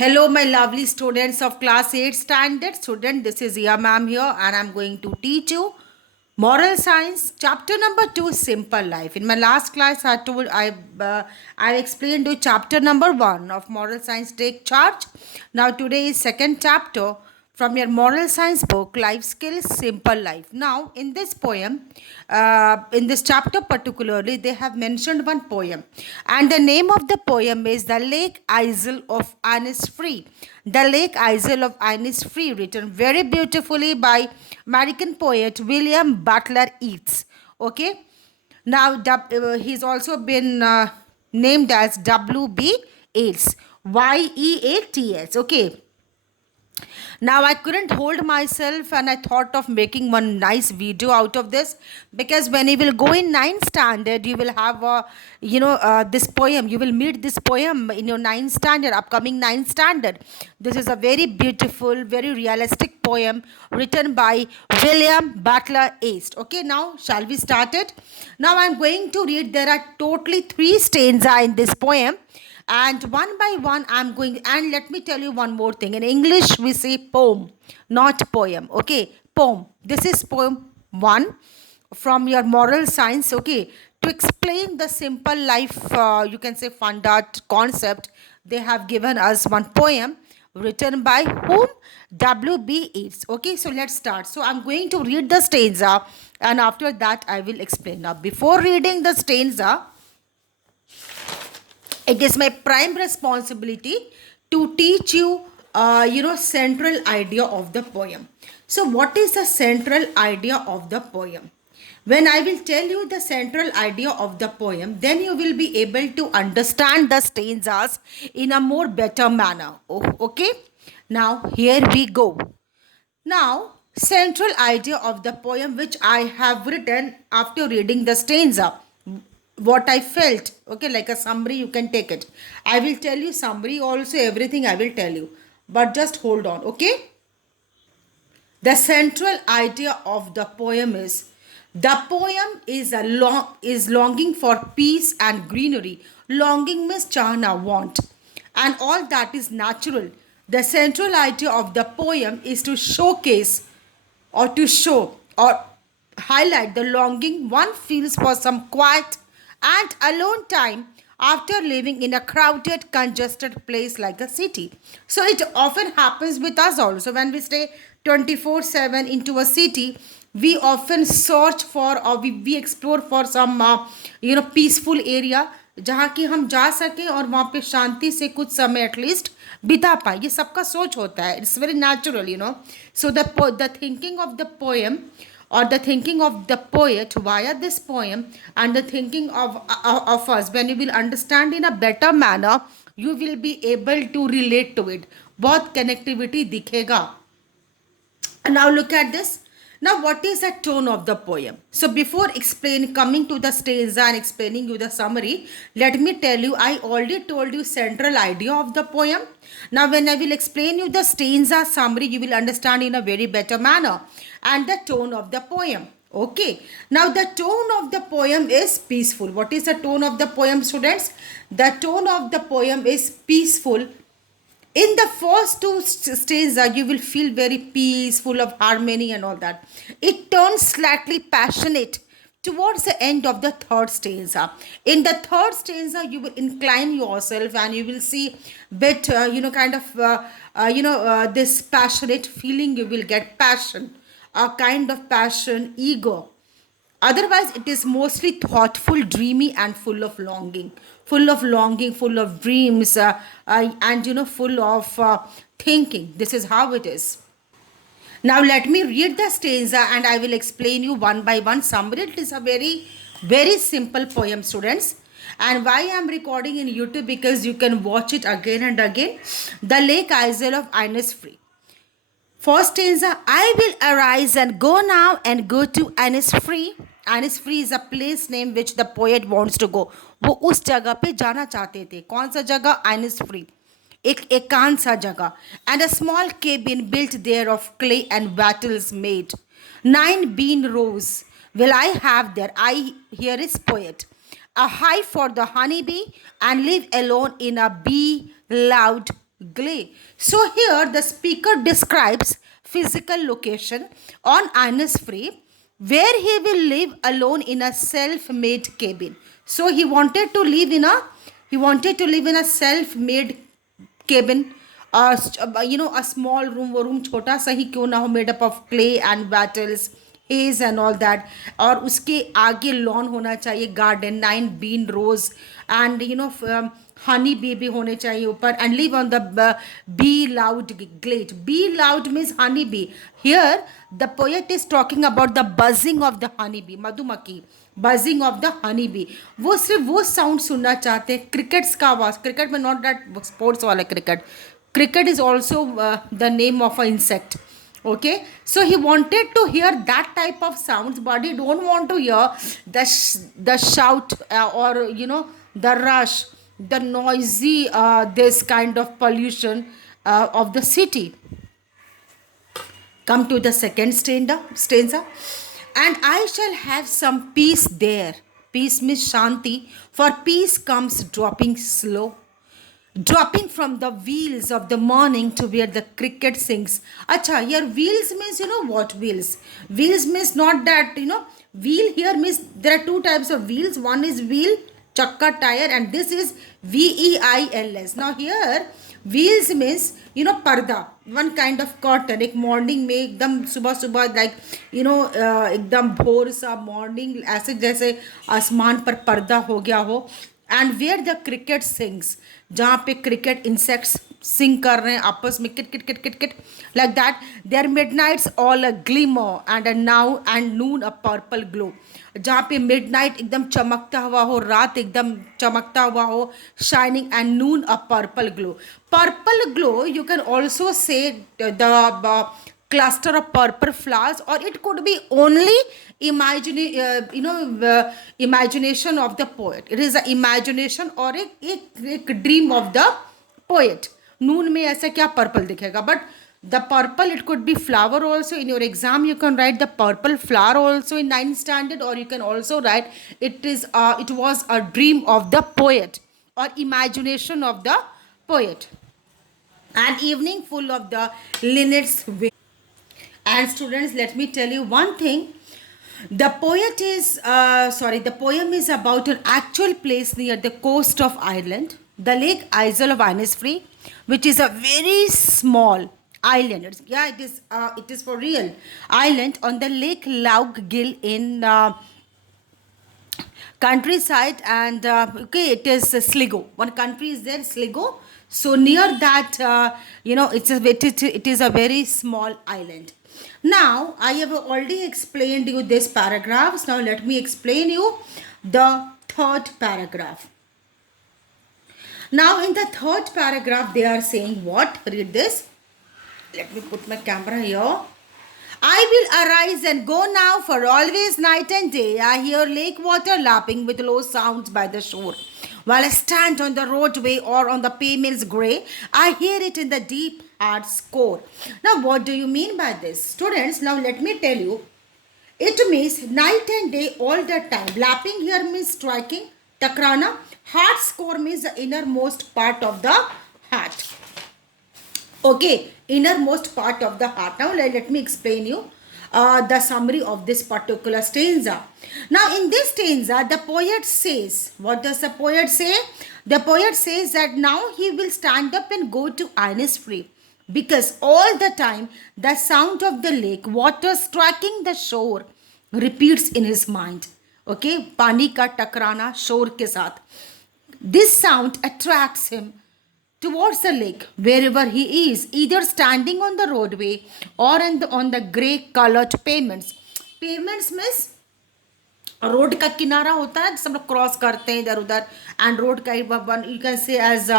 Hello, my lovely students of class 8 standard. Student, this is Iya ma'am here, and I'm going to teach you moral science chapter number 2, simple life. In my last class, I explained to chapter number 1 of moral science, take charge. Now today is second chapter from your moral science book, life skills, simple life. Now in this poem, in this chapter particularly, they have mentioned one poem, and the name of the poem is The Lake Isle of Innisfree. The Lake Isle of Innisfree, written very beautifully by American poet William Butler Yeats. Okay, now he's also been named as W.B. Yeats, Yeats. Okay, now I couldn't hold myself and I thought of making one nice video out of this, because when you will go in ninth standard, you will have this poem. You will meet this poem in your ninth standard, upcoming ninth standard. This is a very beautiful, very realistic poem written by William Butler Yeats. Okay, now shall we start it? Now I'm going to read. There are totally three stanza in this poem, and one by one I'm going. And let me tell you one more thing: in English we say poem, not poem. Okay, poem. This is poem 1 from your moral science. Okay, to explain the simple life, you can say funda concept, they have given us one poem written by whom? W.B. Yeats. Okay, so let's start. So I'm going to read the stanza, and after that I will explain. Now before reading the stanza, it is my prime responsibility to teach you central idea of the poem. So what is the central idea of the poem? When I will tell you the central idea of the poem, then you will be able to understand the stanzas in a more better manner. Oh, okay, now here we go. Now, central idea of the poem which I have written after reading the stanza, what I felt. Okay, like a summary, you can take it. I will tell you summary also, everything I will tell you, but just hold on. Okay, the central idea of the poem is, the poem is longing for peace and greenery. Longing means chahna, want, and all that is natural. The central idea of the poem is to showcase, or to show, or highlight the longing one feels for some quiet and alone time after living in a crowded, congested place like a city. So it often happens with us also when we stay 24/7 into a city. We often search for, or we explore for some peaceful area, जहाँ कि हम जा सकें और वहाँ पे शांति से कुछ समय एटलीस्ट बिता पाए. ये सबका सोच होता है. It's very natural, so the thinking of the poem, or the thinking of the poet via this poem, and the thinking of us, when you will understand in a better manner, you will be able to relate to it. बहुत connectivity दिखेगा. And now look at this. Now what is the tone of the poem? So before coming to the stanza and explaining you the summary, let me tell you, I already told you central idea of the poem. Now when I will explain you the stanza summary, you will understand in a very better manner. And the tone of the poem. Okay. Now the tone of the poem is peaceful. What is the tone of the poem, students? The tone of the poem is peaceful. In the first two stanzas, you will feel very peaceful, of harmony and all that. It turns slightly passionate towards the end of the third stanza. In the third stanza, you will incline yourself and you will see bit, this passionate feeling. You will get passion, a kind of passion, ego. Otherwise, it is mostly thoughtful, dreamy, and full of longing. Full of longing, full of dreams, and full of thinking. This is how it is. Now, let me read the stanza and I will explain you one by one summary. It is a very, very simple poem, students. And why I am recording in YouTube? Because you can watch it again and again. The Lake Isle of Innisfree. First stanza, I will arise and go now and go to Innisfree. Innisfree is a place name which the poet wants to go. वो उस जगह पे जाना चाहते थे. कौन सा जगह? Innisfree. एक एकांत सा जगह. And a small cabin built there of clay and wattles made. 9 bean rows will I have there. Here is poet. A hive for the honeybee, and live alone in a bee loud Gley. So here the speaker describes physical location on Innisfree where he will live alone in a self-made cabin. So he wanted to live in a self-made cabin, a small room, वो room छोटा सा ही क्यों ना हो, made up of clay and battles, haze and all that. और उसके आगे lawn होना चाहिए, garden, 9 bean rows and honey bee भी होने चाहिए ऊपर, and live on the bee loud glade. Bee loud means honey bee. Here the poet is talking about the buzzing of the honey bee, मधुमक्खी, buzzing of the honey bee. वो सिर्फ वो sound सुनना चाहते हैं, क्रिकेट्स का आवाज, cricket में नॉट दैट स्पोर्ट्स वाला cricket, cricket is also the name of an insect. Okay, so he wanted to hear that type of sounds, but he don't want to hear the shout, or the rush, the noisy, this kind of pollution of the city. Come to the second stanza. And I shall have some peace there. Peace means shanti, for peace comes dropping slow, dropping from the wheels of the morning to where the cricket sings. Acha, here wheels means, what wheels? Wheels means not that, wheel here means there are two types of wheels. One is wheel, chakka, tire, and this is veils. Now here wheels means, पर्दा, one kind of cotton. एक morning में एकदम सुबह सुबह, like एकदम भोर सा morning, ऐसे जैसे आसमान पर पर्दा हो गया हो. And where the cricket sings, जहाँ पे क्रिकेट इंसेक्ट्स सिंग कर रहे हैं आपस में, किट किट किट किट किट, like that. There midnight's all a glimmer and a now and noon a purple glow. जहाँ पे मिडनाइट एकदम चमकता हुआ हो, रात एकदम चमकता हुआ हो, shining, and noon a purple glow. Purple glow, you can also say the cluster of purple flowers, or it could be only imagination of the poet. It is an imagination or एक dream of the poet. नून में ऐसा क्या purple दिखेगा, but the purple, it could be flower also. In your exam you can write the purple flower also in 9th standard, or you can also write it was a dream of the poet or imagination of the poet. An evening full of the linnets wing. And students, let me tell you one thing. The poem is about an actual place near the coast of Ireland, the Lake Isle of Innisfree, which is a very small island. It is for real island on the Lake Lough in countryside, and it is Sligo. One country is there, Sligo. So near that, it is a very small island. Now I have already explained you this paragraphs. Now let me explain you the third paragraph. Now in the third paragraph they are saying what? Read this. Let me put my camera here. I will arise and go now, for always night and day I hear lake water lapping with low sounds by the shore. While I stand on the roadway or on the pavements grey, I hear it in the deep hard score. Now what do you mean by this? Students, now let me tell you. It means night and day all the time. Lapping here means striking, takrana. Hard score means the innermost part of the heart. Okay, innermost part of the heart. Now let me explain you the summary of this particular stanza. Now in this stanza, the poet says, what does the poet say? The poet says that now he will stand up and go to Innisfree, because all the time the sound of the lake water striking the shore repeats in his mind. Okay, pani ka takrana shore ke saath. This sound attracts him towards the lake wherever he is, either standing on the roadway or on the grey colored pavements. Pavements means road का किनारा होता है, सब लोग cross करते हैं इधर उधर, एंड रोड का one you can say as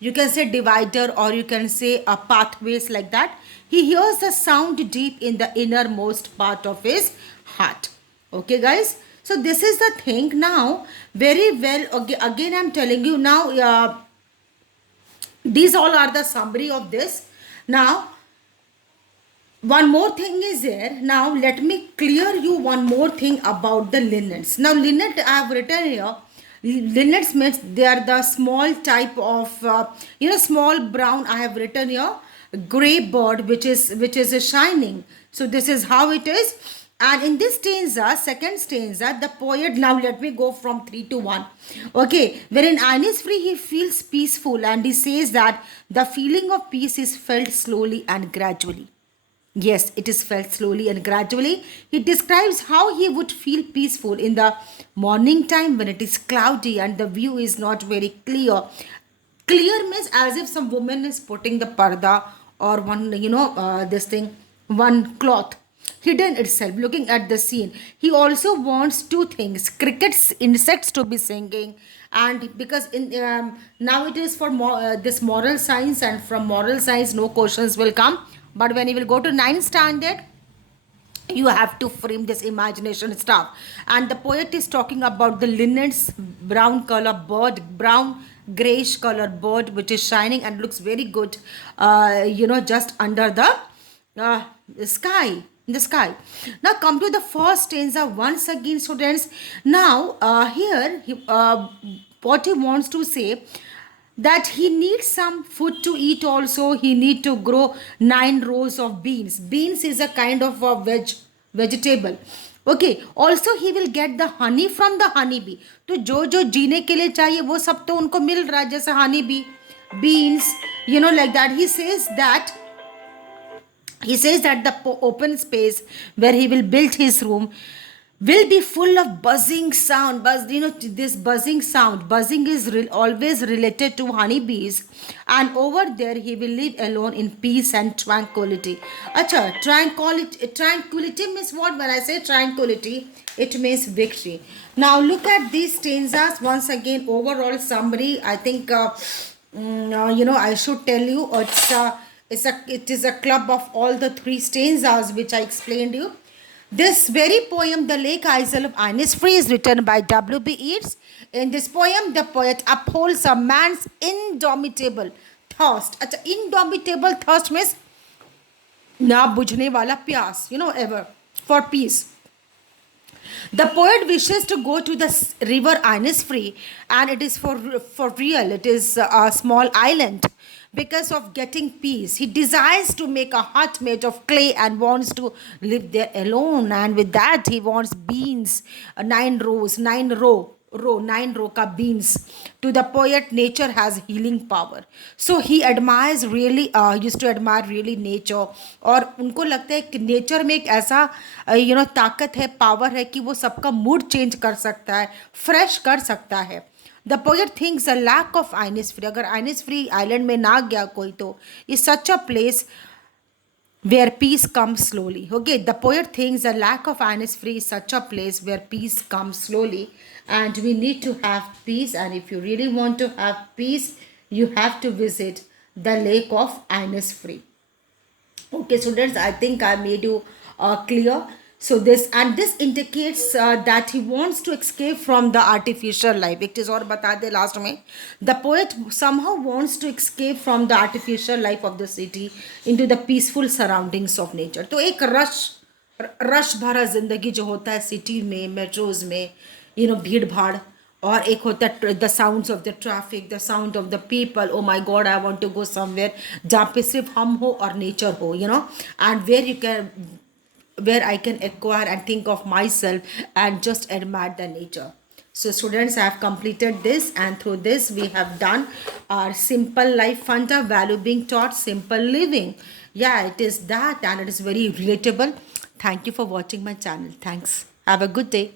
you can say divider, or you can say a pathways, like that. He hears the sound deep in the innermost part of his heart. Okay guys, so this is the thing. Now very well, okay, again I'm telling you now, these all are the summary of this. Now one more thing is there. Now let me clear you one more thing about the linnets. Now linnet I have written here, Linnets means they are the small type of small brown. I have written here gray bird which is a shining. So this is how it is. And in this stanza, second stanza, the poet, now let me go from 3 to 1. Okay, wherein Anne is free, he feels peaceful, and he says that the feeling of peace is felt slowly and gradually. Yes, it is felt slowly and gradually. He describes how he would feel peaceful in the morning time when it is cloudy and the view is not very clear. Clear means as if some woman is putting the parda or one, this thing, one cloth hidden itself, looking at the scene. He also wants two things: crickets, insects to be singing, and because in now it is for this moral science, and from moral science no questions will come. But when you will go to ninth standard, you have to frame this imagination stuff. And the poet is talking about the linnet's brown color bird, brown grayish color bird, which is shining and looks very good, just under uh, the sky, in the sky. Now come to the first stanza once again, students. Now here what he wants to say, that he needs some food to eat. Also he need to grow 9 rows of beans. Beans is a kind of a vegetable. Okay, also he will get the honey from the honeybee. तो जो जो जीने के लिए चाहिए वो सब तो उनको मिल रहा है, जैसे honey bee, beans, like that. He says that the open space where he will build his room will be full of buzzing sound. This buzzing sound, buzzing is always related to honeybees, and over there he will live alone in peace and tranquility. Acha, tranquility means what? When I say tranquility, it means victory. Now look at these stanzas once again. Overall summary, I think I should tell you, it is a club of all the 3 stanzas which I explained you. This very poem, The Lake Isle of Innisfree, is written by W.B. Yeats. In this poem, the poet upholds a man's indomitable thirst. Achha, indomitable thirst means na bujhne wala pyas, ever, for peace. The poet wishes to go to the river Innisfree, and it is for real. It is a small island. Because of getting peace, he desires to make a hut made of clay and wants to live there alone. And with that, he wants beans, 9 row ka beans. To the poet, nature has healing power. So he admires really, used to admire really nature. और उनको लगता है कि nature में एक ऐसा ताकत है, पावर है कि वो सबका मूड चेंज कर सकता है, फ्रेश कर सकता है. The poet thinks a lack of Innisfree, अगर Innisfree island में ना गया कोई तो, is such a place where peace comes slowly. Okay, the poet thinks a lack of Innisfree is such a place where peace comes slowly, and we need to have peace. And if you really want to have peace, you have to visit the lake of Innisfree. Okay, students, I think I made you clear. So this indicates that he wants to escape from the artificial life. एक चीज और बता दे last में, the poet somehow wants to escape from the artificial life of the city into the peaceful surroundings of nature. तो एक rush भरा जिंदगी जो होता है सिटी में, मेट्रोज में, भीड़ भाड़, और एक होता है the sounds of the traffic, the sound of the people. Oh my God, I want to go somewhere जहाँ पे सिर्फ हम हो और नेचर हो, and where I can acquire and think of myself and just admire the nature. So students, I have completed this, and through this we have done our simple life funda, value being taught, simple living. Yeah, it is that, and it is very relatable. Thank you for watching my channel. Thanks. Have a good day.